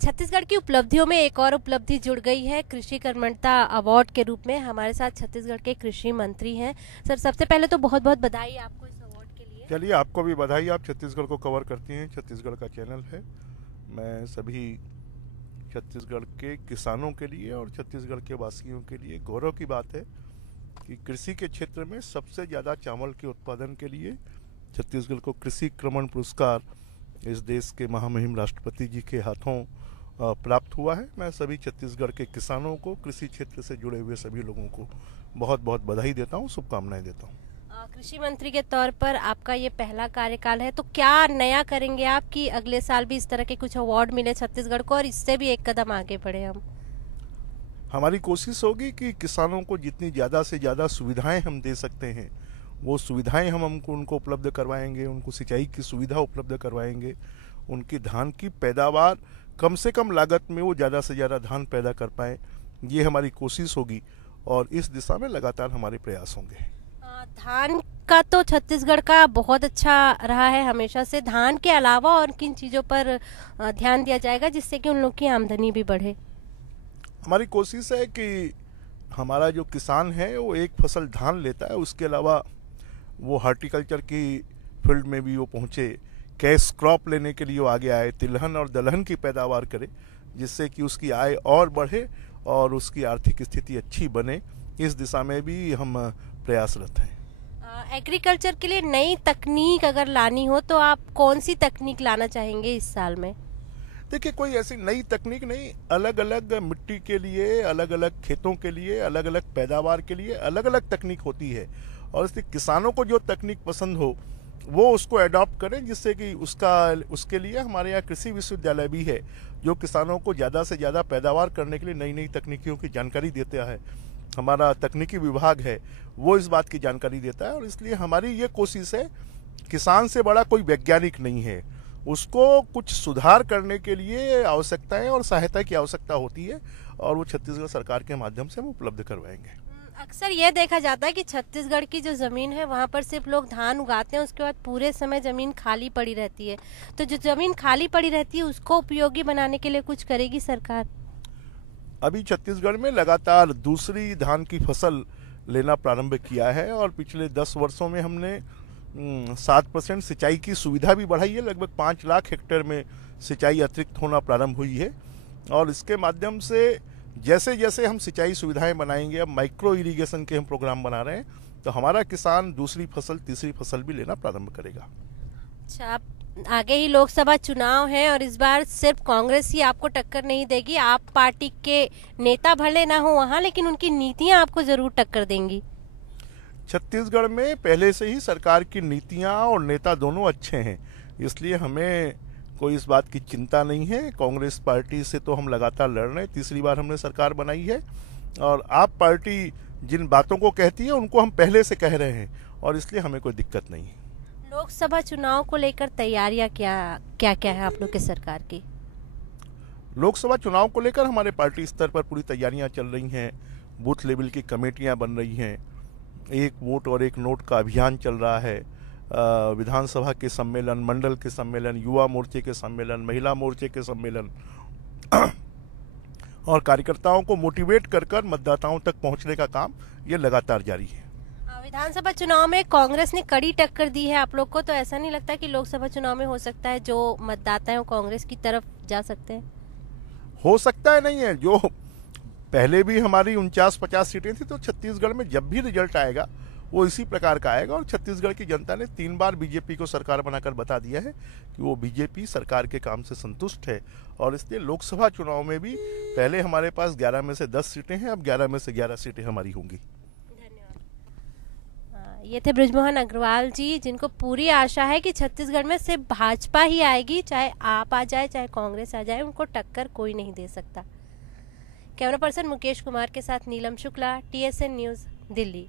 छत्तीसगढ़ की उपलब्धियों में एक और उपलब्धि जुड़ गई है कृषि कर्मठता अवार्ड के रूप में। हमारे साथ छत्तीसगढ़ के कृषि मंत्री हैं। सर, सबसे पहले तो बहुत बहुत बधाई आपको इस अवार्ड के लिए। चलिए, आपको भी बधाई। आप छत्तीसगढ़ को कवर करती हैं, छत्तीसगढ़ का चैनल है। मैं सभी छत्तीसगढ़ के किसानों के लिए और छत्तीसगढ़ के वासियों के लिए गौरव की बात है कि कृषि के क्षेत्र में सबसे ज़्यादा चावल के उत्पादन के लिए छत्तीसगढ़ को कृषि क्रमण पुरस्कार इस देश के महामहिम राष्ट्रपति जी के हाथों प्राप्त हुआ है। मैं सभी छत्तीसगढ़ के किसानों को, कृषि क्षेत्र से जुड़े हुए सभी लोगों को बहुत बहुत बधाई देता हूँ, शुभकामनाएं देता हूँ। कृषि मंत्री के तौर पर आपका ये पहला कार्यकाल है, तो क्या नया करेंगे आप कि अगले साल भी इस तरह के कुछ अवार्ड मिले छत्तीसगढ़ को और इससे भी एक कदम आगे बढ़े हम? हमारी कोशिश होगी कि किसानों को जितनी ज़्यादा से ज़्यादा सुविधाएं हम दे सकते हैं वो सुविधाएं हम उनको उपलब्ध करवाएंगे। उनको सिंचाई की सुविधा उपलब्ध करवाएंगे, उनकी धान की पैदावार कम से कम लागत में वो ज़्यादा से ज़्यादा धान पैदा कर पाएँ, ये हमारी कोशिश होगी और इस दिशा में लगातार हमारे प्रयास होंगे। धान का तो छत्तीसगढ़ का बहुत अच्छा रहा है हमेशा से। धान के अलावा और किन चीज़ों पर ध्यान दिया जाएगा जिससे कि उन लोग की आमदनी भी बढ़े? हमारी कोशिश है कि हमारा जो किसान है वो एक फसल धान लेता है, उसके अलावा वो हार्टिकल्चर की फील्ड में भी वो पहुँचे, कैश क्रॉप लेने के लिए वो आगे आए, तिलहन और दलहन की पैदावार करे जिससे कि उसकी आय और बढ़े और उसकी आर्थिक स्थिति अच्छी बने। इस दिशा में भी हम प्रयासरत हैं। एग्रीकल्चर के लिए नई तकनीक अगर लानी हो तो आप कौन सी तकनीक लाना चाहेंगे इस साल में? देखिए, कोई ऐसी नई तकनीक नहीं, अलग अलग मिट्टी के लिए, अलग अलग खेतों के लिए, अलग अलग पैदावार के लिए अलग अलग तकनीक होती है और इसलिए किसानों को जो तकनीक पसंद हो वो उसको अडॉप्ट करें, जिससे कि उसके लिए हमारे यहाँ कृषि विश्वविद्यालय भी है जो किसानों को ज़्यादा से ज़्यादा पैदावार करने के लिए नई नई तकनीकियों की जानकारी देता है। हमारा तकनीकी विभाग है वो इस बात की जानकारी देता है और इसलिए हमारी ये कोशिश है, किसान से बड़ा कोई वैज्ञानिक नहीं है, उसको कुछ सुधार करने के लिए आवश्यकताएं और सहायता की आवश्यकता होती है और वो छत्तीसगढ़ सरकार के माध्यम से हम उपलब्ध करवाएंगे। अक्सर ये देखा जाता है कि छत्तीसगढ़ की जो ज़मीन है वहाँ पर सिर्फ लोग धान उगाते हैं, उसके बाद पूरे समय ज़मीन खाली पड़ी रहती है। तो जो ज़मीन खाली पड़ी रहती है उसको उपयोगी बनाने के लिए कुछ करेगी सरकार? अभी छत्तीसगढ़ में लगातार दूसरी धान की फसल लेना प्रारंभ किया है और पिछले 10 वर्षों में हमने 7% सिंचाई की सुविधा भी बढ़ाई है। लगभग 5 लाख हेक्टेयर में सिंचाई अतिरिक्त होना प्रारंभ हुई है और इसके माध्यम से जैसे जैसे हम सिंचाई सुविधाएं बनाएंगे, अब माइक्रो इरिगेशन के हम प्रोग्राम बना रहे हैं, तो हमारा किसान दूसरी फसल, तीसरी फसल भी लेना प्रारंभ करेगा। अच्छा, आगे ही लोकसभा चुनाव है और इस बार सिर्फ कांग्रेस ही आपको टक्कर नहीं देगी। आप पार्टी के नेता भले ना हो वहाँ, लेकिन उनकी नीतियाँ आपको जरूर टक्कर देंगी। छत्तीसगढ़ में पहले से ही सरकार की नीतियाँ और नेता दोनों अच्छे हैं, इसलिए हमें कोई इस बात की चिंता नहीं है। कांग्रेस पार्टी से तो हम लगातार लड़ रहे हैं, तीसरी बार हमने सरकार बनाई है और आप पार्टी जिन बातों को कहती है उनको हम पहले से कह रहे हैं और इसलिए हमें कोई दिक्कत नहीं है। लोकसभा चुनाव को लेकर तैयारियां क्या है आप लोग के सरकार की? लोकसभा चुनाव को लेकर हमारे पार्टी स्तर पर पूरी तैयारियां चल रही हैं, बूथ लेवल की कमेटियां बन रही हैं, एक वोट और एक नोट का अभियान चल रहा है, विधानसभा के सम्मेलन, मंडल के सम्मेलन, युवा मोर्चे के सम्मेलन, महिला मोर्चे के सम्मेलन और कार्यकर्ताओं को मोटिवेट कर मतदाताओं तक पहुंचने का काम ये लगातार जारी है। विधानसभा चुनाव में कांग्रेस ने कड़ी टक्कर दी है आप लोग को, तो ऐसा नहीं लगता कि लोकसभा चुनाव में हो सकता है जो मतदाता है वो कांग्रेस की तरफ जा सकते हैं? हो सकता है नहीं है, जो पहले भी हमारी 49-50 सीटें थी, तो छत्तीसगढ़ में जब भी रिजल्ट आएगा वो इसी प्रकार का आएगा और छत्तीसगढ़ की जनता ने 3 बार बीजेपी को सरकार बनाकर बता दिया है कि वो बीजेपी सरकार के काम से संतुष्ट है और इसलिए लोकसभा चुनाव में भी पहले हमारे पास 11 में से 10 सीटें हैं, अब 11 में से 11 सीटें हमारी होंगी। ये थे बृजमोहन अग्रवाल जी, जिनको पूरी आशा है कि छत्तीसगढ़ में सिर्फ भाजपा ही आएगी, चाहे आप आ जाए चाहे कांग्रेस आ जाए, उनको टक्कर कोई नहीं दे सकता। कैमरा पर्सन मुकेश कुमार के साथ नीलम शुक्ला, TSN न्यूज़, दिल्ली।